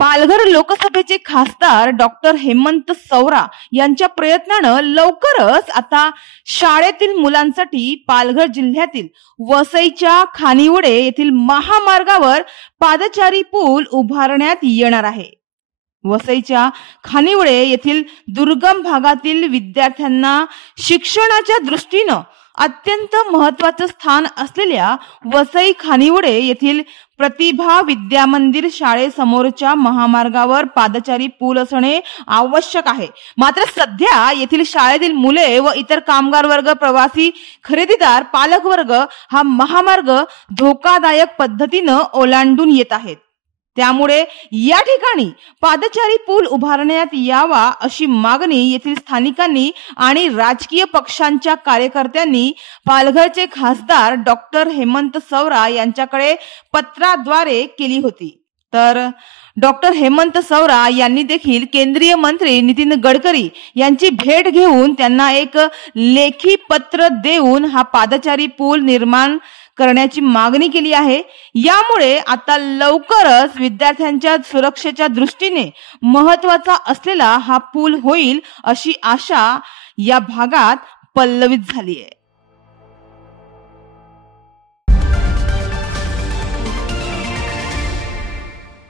पालघर लोकसभेचे खासदार डॉक्टर हेमंत सौरा यांच्या प्रयत्नानं लवकरच आता शाळेतील मुलांसाठी पालघर जिल्ह्यातील वसईच्या खानिवडे येथील महामार्गावर पादचारी पूल उभारण्यात येणार आहे। वसईच्या खानिवडे येथील दुर्गम भागातील विद्यार्थ्यांना शिक्षणाच्या दृष्टीनं अत्यंत महत्त्वाचं स्थान असलेल्या वसई खानिवडे येथील प्रतिभा विद्या मंदिर शाळेसमोरच्या महामार्गावर पादचारी पूल असणे आवश्यक आहे। मात्र सध्या येथील शाळेतील मुले व इतर कामगार वर्ग, प्रवासी, खरेदीदार, पालक वर्ग हा महामार्ग धोकादायक पद्धतीनं ओलांडून येत आहेत। त्यामुळे या ठिकाणी पादचारी पूल उभारण्यात यावा अशी मागणी येथील स्थानिकांनी आणि राजकीय पक्षांच्या कार्यकर्त्यांनी पालघरचे खासदार डॉक्टर हेमंत सौरा यांच्याकडे पत्राद्वारे केली होती। तर डॉक्टर हेमंत सौरा यांनी देखील केंद्रीय मंत्री नितीन गडकरी यांची भेट घेऊन त्यांना एक लेखी पत्र देऊन हा पादचारी पूल निर्माण करण्याची मागणी केली आहे। यामुळे आता लवकरच विद्यार्थ्यांच्या सुरक्षेच्या दृष्टीने महत्त्वाचा असलेला हा पूल होईल अशी आशा या भागात पल्लवित झाली आहे।